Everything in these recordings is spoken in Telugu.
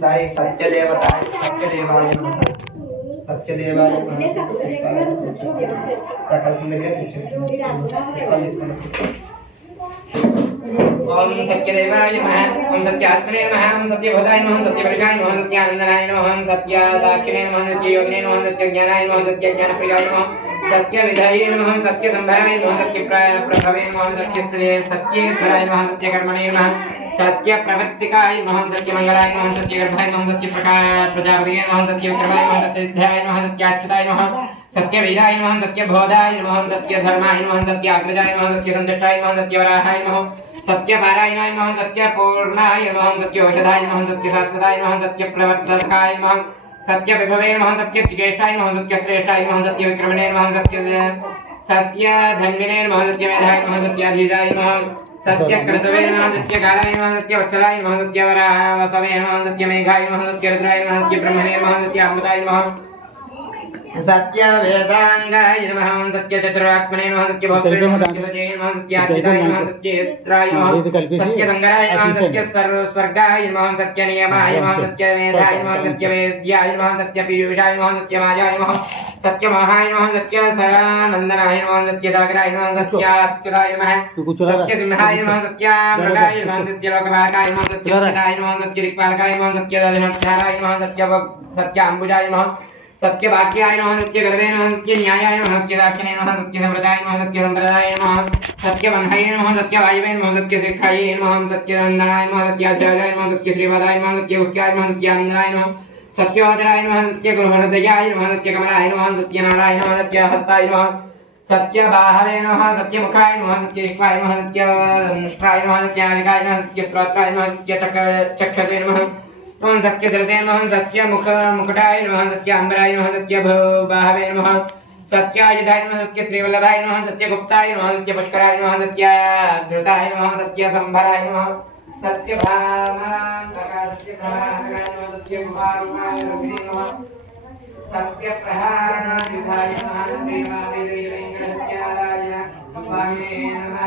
साई सत्यदेवताय सत्यदेवाय नमः सत्यदेवाय ओम सत्यदेवाय नमः ओम सत्यात्मने नमः ओम सत्यभूताय नमः सत्यपरिषाय नमः सत्यानंदनाय नमः ओम सत्यासाक्षिणे नमः सत्ययोगिने नमः सत्यज्ञानाय नमः सत्यज्ञानप्रियाय नमः सत्यविधाये नमः सत्यसंभराय नमः सत्यप्रभवे नमः सत्यस्त्रिये सत्येश्वराय नमः सत्यकर्मणे नमः सत्यप्रवर्तिकाय नमः सत्यमंगलाय नमः सत्यगर्भाय नमः सत्यप्रजापतये नमः सत्यविक्रमाय नमः सत्यसिद्धाय नमः सत्याच्युताय नमः सत्यवीराय नमः सत्यबोधाय नमः सत्यधर्माय नमः सत्याग्रजाय नमः सत्यसंतुष्टाय नमः सत्यवराहाय नमः सत्यपारायणाय नमः सत्यपूर्णाय नमः सत्यौषधाय नमः सत्यशाश्वताय नमः सत्यप्रवर्तकाय नमः सत्यविभवे नमः सत्यचिकेष्टाय नमः सत्यश्रेष्ठाय नमः सत्यविक्रमणे नमः सत्यधन्विने नमः सत्यमेधाय नमः सत्याधीशाय नमः सत्यक्रतवे नमः सत्यकालाय नमः सत्यवत्सलाय नमः सत्यवरावसवे नमः सत्यमेघाय नमः सत्यरुद्राय नमः सत्यब्रह्मणे नमः सत्यामृताय नमः सत्यवेदांगाय नमः सत्यचतुरात्मने नमः सत्यभोक्तृ नमः सत्यसजये नमः सत्याच्युताय नमः सत्येश्वराय नमः सत्यसंगराय नमः सत्यसर्वस्वर्गाय नमः सत्यनियमाय नमः सत्यमेधाय नमः सत्यवेद्याय नमः सत्यपीयूषाय नमः सत्यमायाय नमः सत्यमहाय नमः सत्यसरानन्दनाय नमः सत्यसागराय नमः सत्याच्युताय नमः सत्यसिंहाय नमः सत्यामृगाय नमः सत्यलोकपालकाय नमः सत्यचिताय नमः सत्यदिक्पालकाय नमः सत्यदधिष्ठानाय नमः सत्याम्बुजाय नमः सत्यवाक्याय नमः सत्यगर्वे नमः सत्यन्यायाय नमः सत्यदाक्षिणे नमः सत्यसम्प्रदाय नमः सत्यसम्प्रदाय नमः सत्यवह्नये नमः सत्यवायवे नमः सत्यशिखायै नमः सत्यनन्दनाय नमः सत्याचार्याय नमः सत्यश्रीपदाय नमः सत्यमुख्याय नमः सत्यानंदनाय नमः सत्योदराय नमः सत्यगुरुहृदयाय नमः सत्यकमलाय नमः सत्यनाराय नमः सत्यहस्ताय नमः सत्यबाहवे नमः सत्यमुखाय नमः सत्यशिखाय नमः सत्यदंष्ट्राय नमः सत्याधिकाय नमः सत्यश्रोत्राय नमः सत्यचक्षसे नमः ओम सत्यधृते नमः सत्यमुकुटाय नमः सत्याम्बराय नमः सत्यबाहवे नमः सत्यायुधाय नमः सत्यश्रीवल्लभाय नमः सत्यगुप्ताय नमः सत्यपुष्कराय नमः सत्यधृताय नमः सत्यसंभराय नमः सत्यभामान्तकाय नमः सत्यकुमारुकाय नमः सत्यप्रहारणायुधाय नमः सत्यवादिवेङ्कटस्याराय स्वामिने नमः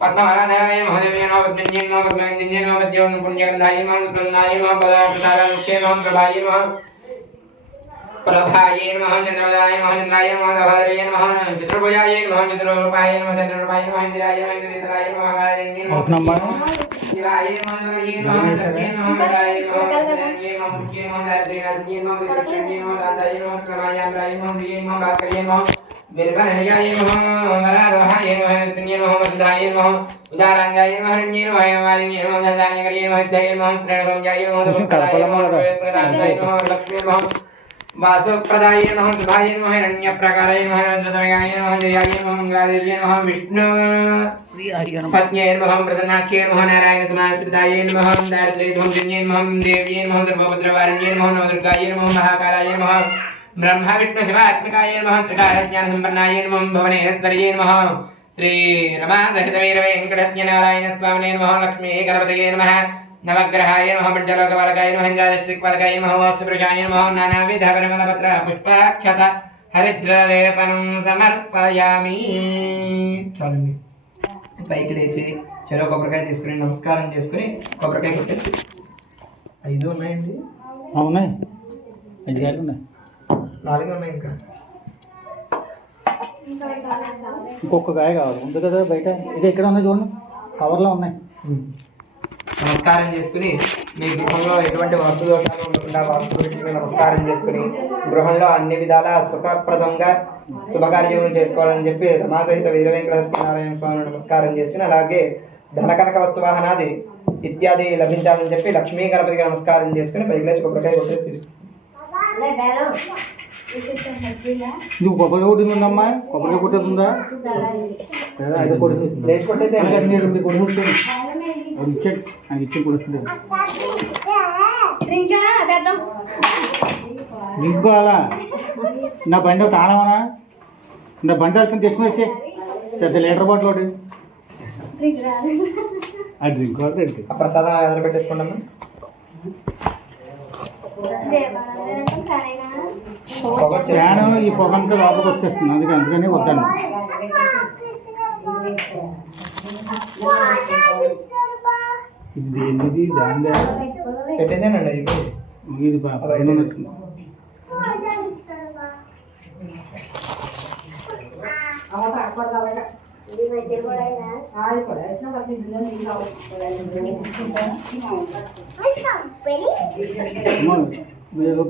पद्महाराधराय महादेवे नमः पद्मन्ये नमः पद्मन्ये नमः पद्योन पुण्यगंधाय नमः प्रणाय नमः पदार्थारानुष्ठे नमः प्रभाय नमः प्रभाये नमः चंद्रवदाय नमः चंद्राय नमः गभारये नमः चतुर्भुजाय नमः चतुर्रूपाय नमः चतुर्रूपाय नमः इंद्राय नमः इंद्रदेवाय नमः महाराजन्ये नमः शिवाय नमः हरिये नमः सत्ये नमः वराय नमः धन्ये नमः मुख्ये नमः दाद्रिनाथये नमः विक्रमण्ये नमः दादाय नमः क्रमायाम्राय नमः प्रिये नमः भास्कर्ये नमः बिरबनयाय नमः वरारोहाय नमः पुण्ये नमः वसुधाय नमः उदारांगाय नमः हरण्ये नमः वालिन्ये नमः धन्याय नमः धैर्ये नमः प्रणवंजाय नमः सुखदाय नमः प्रदाय नमः लक्ष्मी नमः वासुप्रदाय नमः सुधाय नमः हिरण्यप्रकाराय नमः रजतमयाय नमः जयाय नमः मंगलादेव्यै नमः विष्णु पत्न्यै नमः प्रसन्नाख्यै नमः नारायणसमाश्रिताय नमः दारिद्र्यध्वंसिन्यै नमः देव्यै नमः सर्वभद्रवारिण्यै नमः नवदुर्गायै नमः महाकालाय नमः ब्रह्मा विष्णु शिवात्मकाय नमः त्रिकालज्ञानसम्पन्नाय नमः भुवनेश्वर्यै नमः श्री रमा सहित वीर वेंकटज्ञ नारायण स्वामिने नमः लक्ष्मी गणपतये नमः नवग्रहाय नमः मण्डलोकपालकाय नमः इंद्रादित्यपालकाय नमः वास्तुपुरुषाय नमः नानाविध परिमलपत्र पुष्पाक्षत हरिद्रलेपनं समर्पयामि చాలండి పైకి లేచి చెరో కొబ్బరికాయ తీసుకుని నమస్కారం చేసుకుని కొబ్బరికాయ కొట్టేసి 5 ఉన్నాయండి ఉన్నాయి 5 కాయలు ఉన్నాయి 4 ఉన్నాయి ఇంకా ఇంకొక కాయ కావాలి ఉంది కదా బయట ఇది ఎక్కడ ఉన్నాయి చూడండి కవర్లో ఉన్నాయి నమస్కారం చేసుకుని మీ గృహంలో ఎటువంటి వాస్తు దోషాలు ఉండకుండా వాస్తు గురించి నమస్కారం చేసుకుని గృహంలో అన్ని విధాల సుఖప్రదంగా శుభకార్యములు చేసుకోవాలని చెప్పి రమాసహిత వీర వెంకట సత్యనారాయణ స్వామిని నమస్కారం చేసుకుని అలాగే ధనకనక వస్తువాహనాది ఇత్యాది లభించాలని చెప్పి లక్ష్మీ గణపతికి నమస్కారం చేసుకుని పైకి లేచి కొబ్బరికాయ కొట్టేసి తీసుకుంటాం. నువ్వు కొబ్బరికాయ కొట్టిందమ్మా కొబ్బరికాయ కొట్టేస్తుందా లేచి కొట్టేసి ఇచ్చాడు ఆయన ఇచ్చి కొడుతుంది డ్రింక్ కావాలా నా బండి తాళమనా నా బండి అర్థం తెచ్చుకుని వచ్చే పెద్ద లీటర్ బాటిల్ ఒకటి ఆ డ్రింక్ కావాలి ఆ ప్రసాదం ఎదురు పెట్టేసుకుంటాము ఫ్యాన్ ఈ పొగంతా లోపలికి వచ్చేస్తుంది అందుకని వద్దాను ఇది ఎనిమిది దాని పెట్టేసానండి ఇది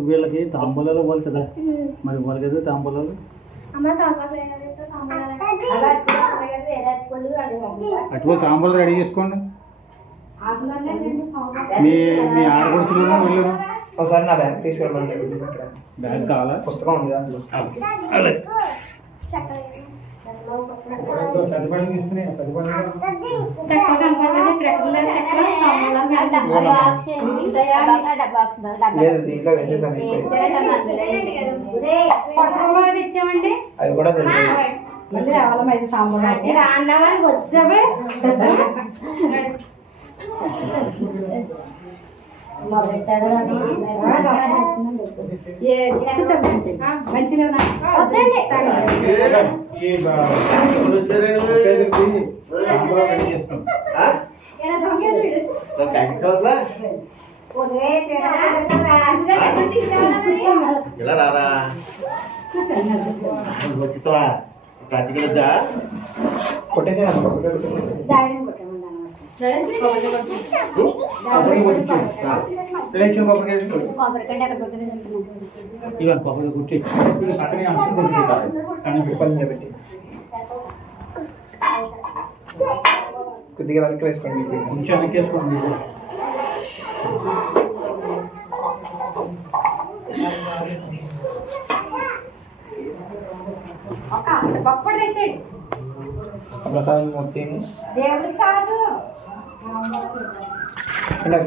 వీళ్ళకి తాంబూలాలు ఇవ్వాలి కదా మరి ఇవ్వాలి కదా తాంబూలాలు అటువంటి తాంబూలాలు రెడీ చేసుకోండి మీ మీ ఆడపడుచులు వెళ్ళరు ఒకసారి నా బ్యాగ్ తీసుకురమ్మండి బ్యాగ్ కావాలా పుస్తకం ఉంది దాంట్లో లేదు దీంట్లో వేసేసాను అవి కూడా కొద్దిగా వరకు వేసుకోండి కొంచెం వెనకేసుకోండి ప్రసాదం మొత్తం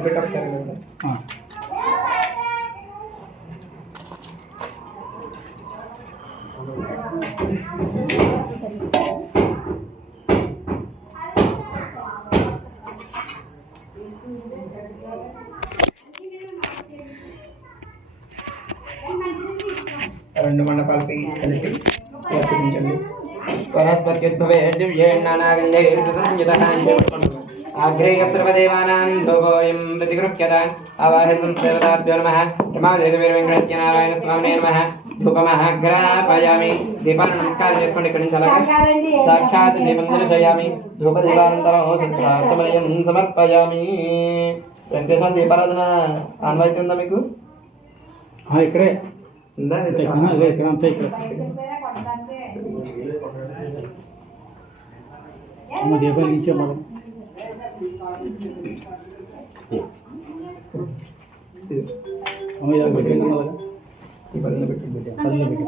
పెట్ట ఒకసారి 2 మండపాలపై కలిపి చూపించండి. వనస్పత్యుద్భవే దివ్యేన్నానాగంధైర్సుసంయుతః ఆగ్రేయ సర్వదేవానాం ధూపోయం ప్రతిగృహ్యత ఆవాహితం దేవతాభ్యో నమః రమాదేవీర్వేంకటజ్ఞ నారాయణ స్వామినే నమః ధూపమహాగ్రాపయామి. దీపాన్ని నమస్కారం చేసుకోండి. ఇక్కడి నుంచి అలాగే సాక్షాత్ దీపం దర్శయామి. ధూపదీపానంతరం శుద్ధాత్మలయం సమర్పయామి. వెంకటేశ్వర దీపారాధన ఆన్వాయితీ ఉందా మీకు? ఇక్కడే ఉందా? దీపాలు ఇచ్చే మనం పెట్టింది పళ్ళలో పెట్టు బిడ్డ, పళ్ళలో పెట్టు.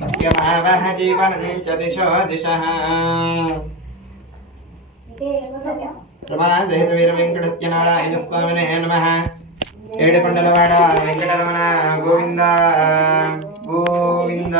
సత్యమావహ జీవనం చ దిశో దిశః ప్రమాదేత వీర వెంకటస్య నారాయణ స్వామినే నమః. ఏడుకొండలవాడ వెంకటరమణ గోవింద గోవింద.